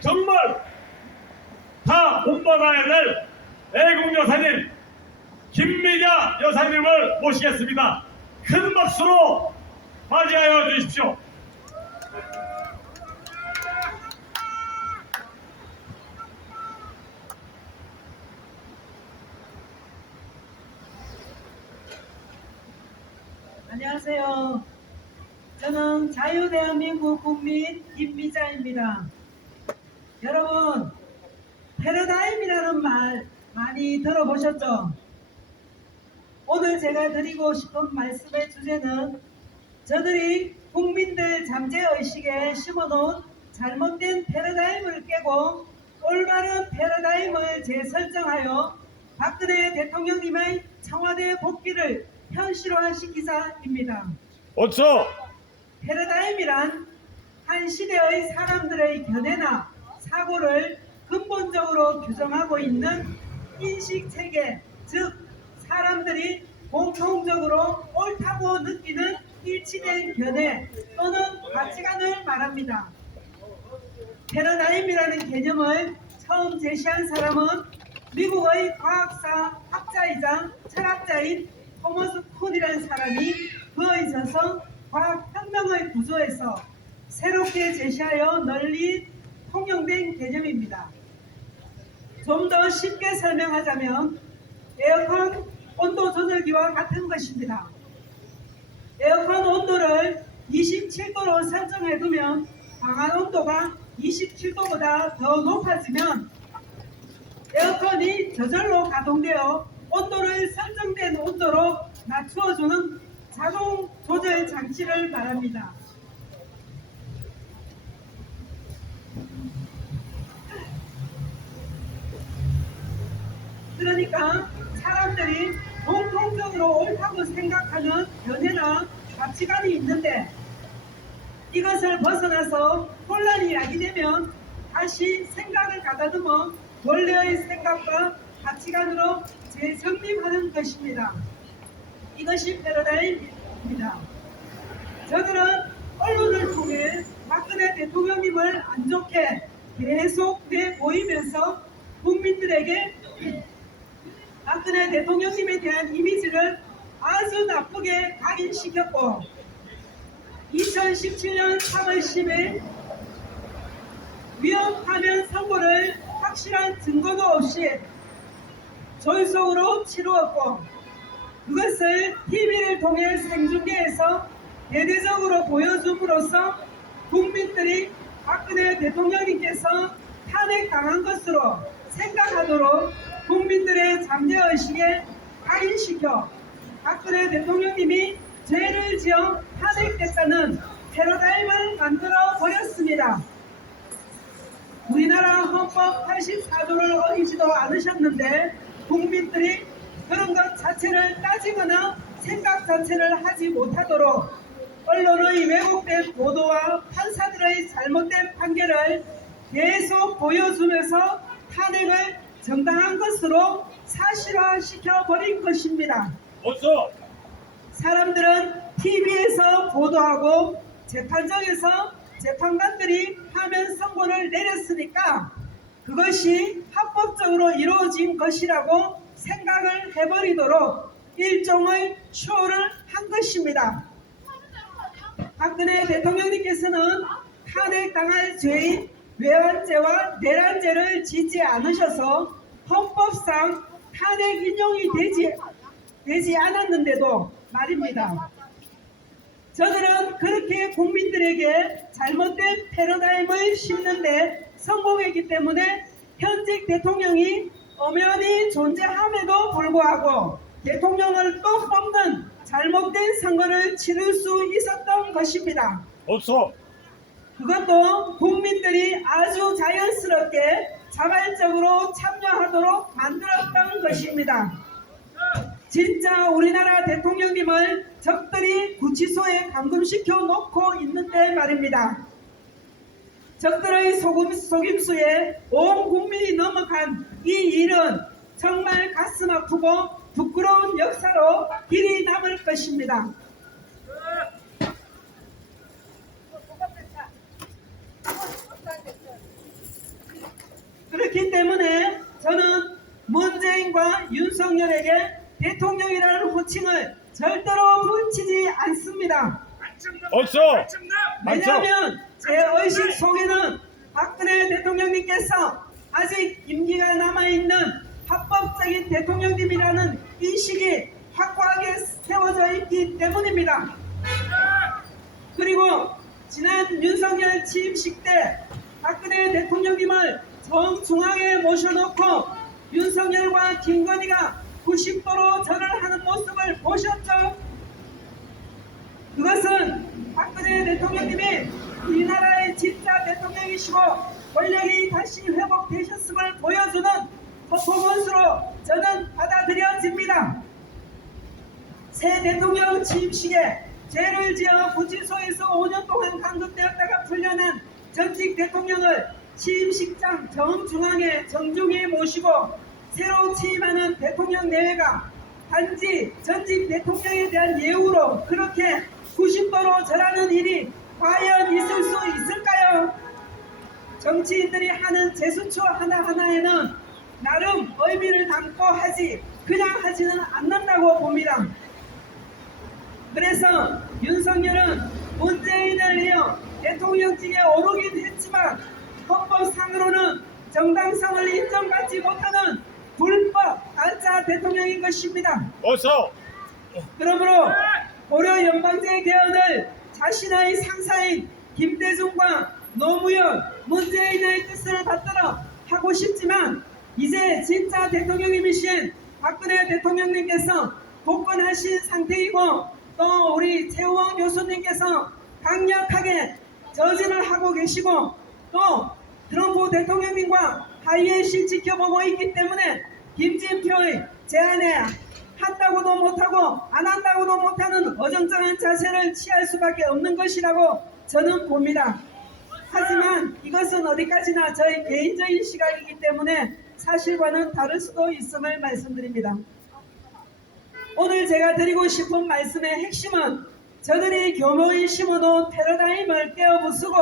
정말 다 본받아야 될 애국 여사님 김미자 여사님을 모시겠습니다. 큰 박수로 맞이하여 주십시오. 안녕하세요. 저는 자유대한민국 국민 김미자입니다. 여러분, 패러다임이라는 말 많이 들어보셨죠? 오늘 제가 드리고 싶은 말씀의 주제는 저들이 국민들 잠재의식에 심어놓은 잘못된 패러다임을 깨고 올바른 패러다임을 재설정하여 박근혜 대통령님의 청와대 복귀를 현실화시키자입니다. 옳죠. 패러다임이란 한 시대의 사람들의 견해나 사고를 근본적으로 규정하고 있는 인식체계, 즉 사람들이 공통적으로 옳다고 느끼는 일치된 견해 또는 가치관을 말합니다. 패러다임이라는 개념을 처음 제시한 사람은 미국의 과학사 학자이자 철학자인 토머스 쿤이라는 사람이 그의 저서 과학혁명의 구조에서 새롭게 제시하여 널리 통용된 개념입니다. 좀 더 쉽게 설명하자면 에어컨 온도 조절기와 같은 것입니다. 에어컨 온도를 27도로 설정해두면 방안 온도가 27도보다 더 높아지면 에어컨이 저절로 가동되어 온도를 설정된 온도로 낮추어주는 자동 조절 장치를 말합니다. 그러니까 사람들이 공통적으로 옳다고 생각하는 견해나 가치관이 있는데 이것을 벗어나서 혼란이 야기되면 다시 생각을 가다듬어 원래의 생각과 가치관으로 재정립하는 것입니다. 이것이 패러다임입니다. 저들은 언론을 통해 박근혜 대통령님을 안 좋게 계속 내보이면서 국민들에게 박근혜 대통령님에 대한 이미지를 아주 나쁘게 각인시켰고 2017년 3월 10일 위헌파면 선고를 확실한 증거도 없이 졸속으로 치루었고 그것을 TV를 통해 생중계해서 대대적으로 보여줌으로써 국민들이 박근혜 대통령님께서 탄핵당한 것으로 생각하도록 국민들의 잠재의식에 각인시켜 박근혜 대통령님이 죄를 지어 탄핵됐다는 패러다임을 만들어 버렸습니다. 우리나라 헌법 84조를 어기지도 않으셨는데 국민들이 그런 것 자체를 따지거나 생각 자체를 하지 못하도록 언론의 왜곡된 보도와 판사들의 잘못된 판결을 계속 보여주면서 탄핵을 정당한 것으로 사실화시켜버린 것입니다. 옳죠. 사람들은 TV에서 보도하고 재판정에서 재판관들이 파면 선고를 내렸으니까 그것이 합법적으로 이루어진 것이라고 생각을 해버리도록 일종의 쇼를 한 것입니다. 박근혜 대통령님께서는 탄핵당할 죄인 외환죄와 내란죄를 짓지 않으셔서 헌법상 탄핵 인용이 되지 않았는데도 말입니다. 저들은 그렇게 국민들에게 잘못된 패러다임을 심는데 성공했기 때문에 현직 대통령이 엄연히 존재함에도 불구하고 대통령을 또 뽑는 잘못된 선거를 치를 수 있었던 것입니다. 옳죠. 그것도 국민들이 아주 자연스럽게 자발적으로 참여하도록 만들었던 것입니다. 진짜 우리나라 대통령님을 적들이 구치소에 감금시켜 놓고 있는데 말입니다. 적들의 속임수에 온 국민이 넘어간 이 일은 정말 가슴 아프고 부끄러운 역사로 길이 남을 것입니다. 윤석열에게 대통령이라는 호칭을 절대로 붙이지 않습니다. 옳소. 왜냐하면 제 의식 속에는 박근혜 대통령님께서 아직 임기가 남아있는 합법적인 대통령님이라는 인식이 확고하게 세워져 있기 때문입니다. 그리고 지난 윤석열 취임식 때 박근혜 대통령님을 정중앙에 모셔놓고 윤석열과 김건희가 90도로 절을 하는 모습을 보셨죠? 그것은 박근혜 대통령님이 이 나라의 진짜 대통령이시고 권력이 다시 회복되셨음을 보여주는 퍼포먼스로 저는 받아들여집니다. 새 대통령 취임식에 죄를 지어 구치소에서 5년 동안 감금되었다가 풀려난 전직 대통령을 취임식장 정중앙에 정중히 모시고 새로 취임하는 대통령 내외가 단지 전직 대통령에 대한 예우로 그렇게 90도로 절하는 일이 과연 있을 수 있을까요? 정치인들이 하는 제스처 하나하나에는 나름 의미를 담고 하지 그냥 하지는 않는다고 봅니다. 그래서 윤석열은 문재인을 이어 대통령직에 오르긴 했지만 헌법상으로는 정당성을 인정받지 못하는 불법 가짜 대통령인 것입니다. 옳소. 그러므로 고려 연방제 개헌을 자신의 상사인 김대중과 노무현, 문재인의 뜻을 받들어 하고 싶지만 이제 진짜 대통령님이신 박근혜 대통령님께서 복권하신 상태이고 또 우리 최우원 교수님께서 강력하게 저지를 하고 계시고 또 트럼프 대통령님과 하이엔시 지켜보고 있기 때문에 김진표의 제안에 한다고도 못하고 안 한다고도 못하는 어정쩡한 자세를 취할 수밖에 없는 것이라고 저는 봅니다. 하지만 이것은 어디까지나 저희 개인적인 시각이기 때문에 사실과는 다를 수도 있음을 말씀드립니다. 오늘 제가 드리고 싶은 말씀의 핵심은 저들이 교묘히 심어놓은 패러다임을 깨어부수고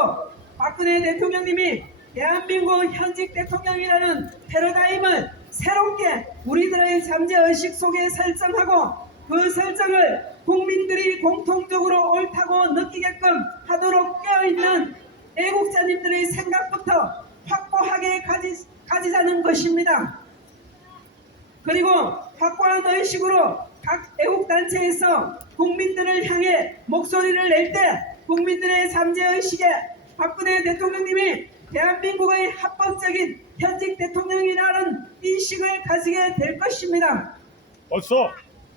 박근혜 대통령님이 대한민국 현직 대통령이라는 패러다임을 새롭게 우리들의 잠재의식 속에 설정하고 그 설정을 국민들이 공통적으로 옳다고 느끼게끔 하도록 깨어있는 애국자님들의 생각부터 확고하게 가지자는 것입니다. 그리고 확고한 의식으로 각 애국단체에서 국민들을 향해 목소리를 낼 때 국민들의 잠재의식에 박근혜 대통령님이 대한민국의 합법적인 현직 대통령이라는 인식을 가지게 될 것입니다. 옳소.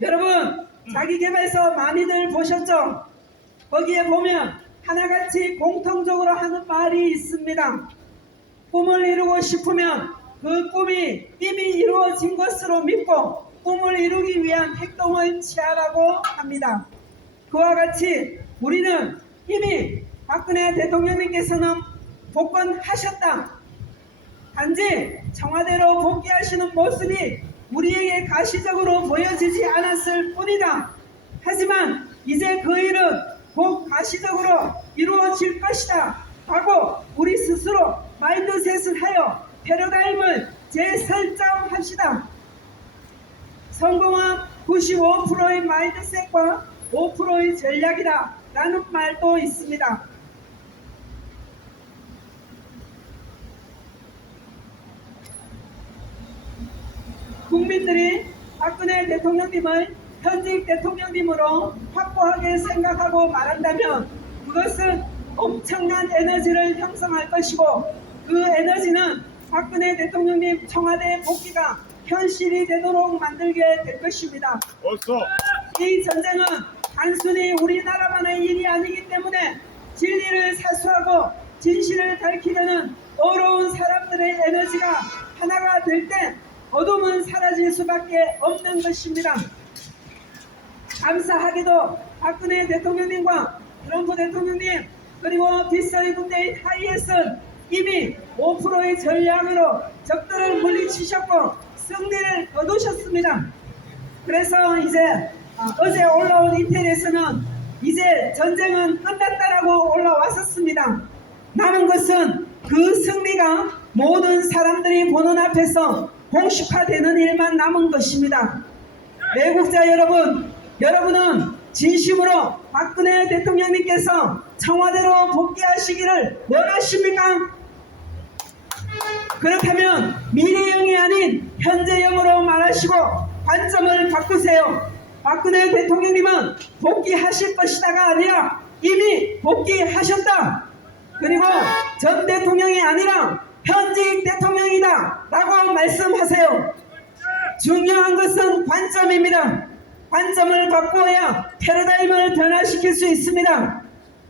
여러분 자기개발서 많이들 보셨죠? 거기에 보면 하나같이 공통적으로 하는 말이 있습니다. 꿈을 이루고 싶으면 그 꿈이 이미 이루어진 것으로 믿고 꿈을 이루기 위한 행동을 취하라고 합니다. 그와 같이 우리는 이미 박근혜 대통령님께서는 복권하셨다. 단지 청와대로 복귀하시는 모습이 우리에게 가시적으로 보여지지 않았을 뿐이다. 하지만 이제 그 일은 곧 가시적으로 이루어질 것이다 하고 우리 스스로 마인드셋을 하여 패러다임을 재설정합시다. 성공은 95%의 마인드셋과 5%의 전략이다 라는 말도 있습니다. 국민들이 박근혜 대통령님을 현직 대통령님으로 확고하게 생각하고 말한다면 그것은 엄청난 에너지를 형성할 것이고 그 에너지는 박근혜 대통령님 청와대 복귀가 현실이 되도록 만들게 될 것입니다. 옳소. 이 전쟁은 단순히 우리나라만의 일이 아니기 때문에 진리를 사수하고 진실을 밝히려는 어려운 사람들의 에너지가 하나가 될 때 어둠은 사라질 수밖에 없는 것입니다. 감사하게도 박근혜 대통령님과 트럼프 대통령님 그리고 빗소리 군대인 하이에스는 이미 5%의 전략으로 적들을 물리치셨고 승리를 거두셨습니다. 그래서 이제 어제 올라온 인터넷에서는 이제 전쟁은 끝났다라고 올라왔었습니다. 남은 것은 그 승리가 모든 사람들이 보는 앞에서 공식화되는 일만 남은 것입니다. 애국자 여러분, 여러분은 진심으로 박근혜 대통령님께서 청와대로 복귀하시기를 원하십니까? 그렇다면 미래형이 아닌 현재형으로 말하시고 관점을 바꾸세요. 박근혜 대통령님은 복귀하실 것이다가 아니라 이미 복귀하셨다. 그리고 전 대통령이 아니라 현직 대통령이다 라고 말씀하세요. 중요한 것은 관점입니다. 관점을 바꾸어야 패러다임을 변화시킬 수 있습니다.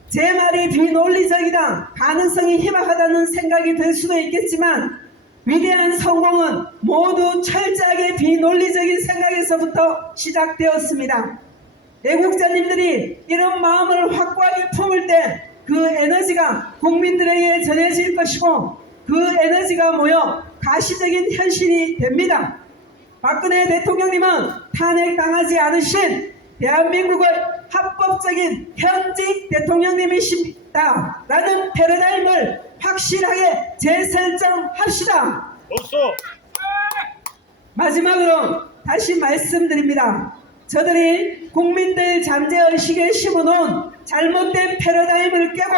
제 말이 비논리적이다, 가능성이 희박하다는 생각이 들 수도 있겠지만 위대한 성공은 모두 철저하게 비논리적인 생각에서부터 시작되었습니다. 애국자님들이 이런 마음을 확고하게 품을 때 그 에너지가 국민들에게 전해질 것이고 그 에너지가 모여 가시적인 현실이 됩니다. 박근혜 대통령님은 탄핵당하지 않으신 대한민국의 합법적인 현직 대통령님이십니다 라는 패러다임을 확실하게 재설정합시다. 어서. 마지막으로 다시 말씀드립니다. 저들이 국민들 잠재의식에 심어놓은 잘못된 패러다임을 깨고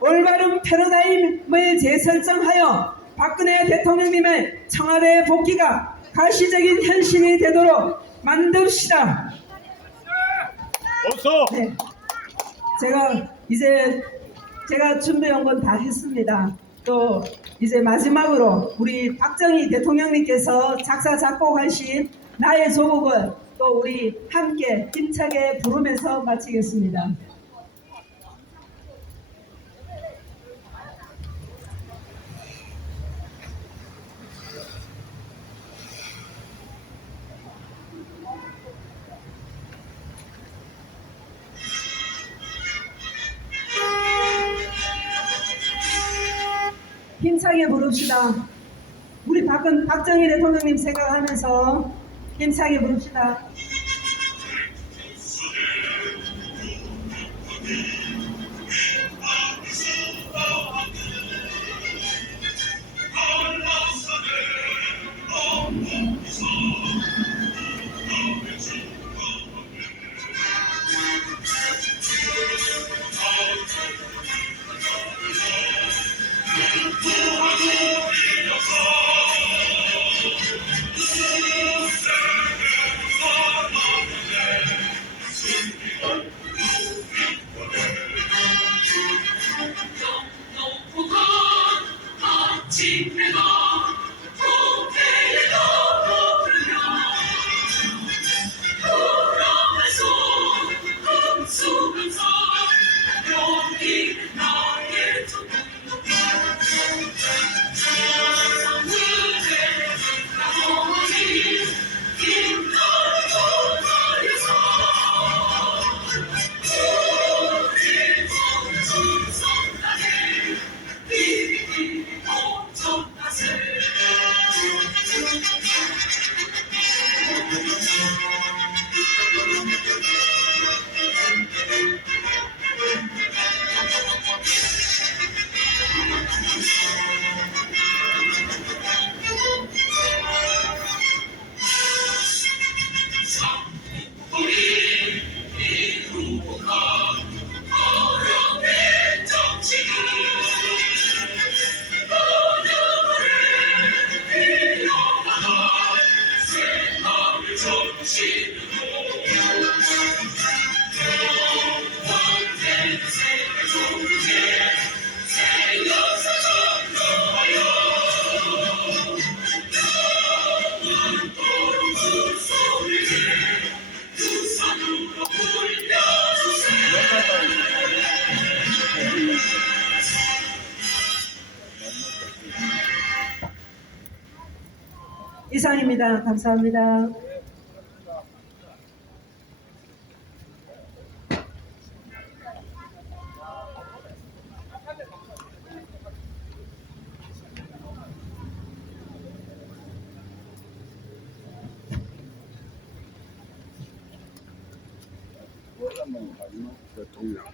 올바른 패러다임을 재설정하여 박근혜 대통령님의 청와대 복귀가 가시적인 현실이 되도록 만듭시다. 어서. 네, 제가 준비한 건 다 했습니다. 또 이제 마지막으로 우리 박정희 대통령님께서 작사 작곡하신 나의 조국을 또 우리 함께 힘차게 부르면서 마치겠습니다. 힘차게 부릅시다. 우리 박정희 대통령님 생각하면서 힘차게 부릅시다. 이상입니다. 감사합니다. 대통령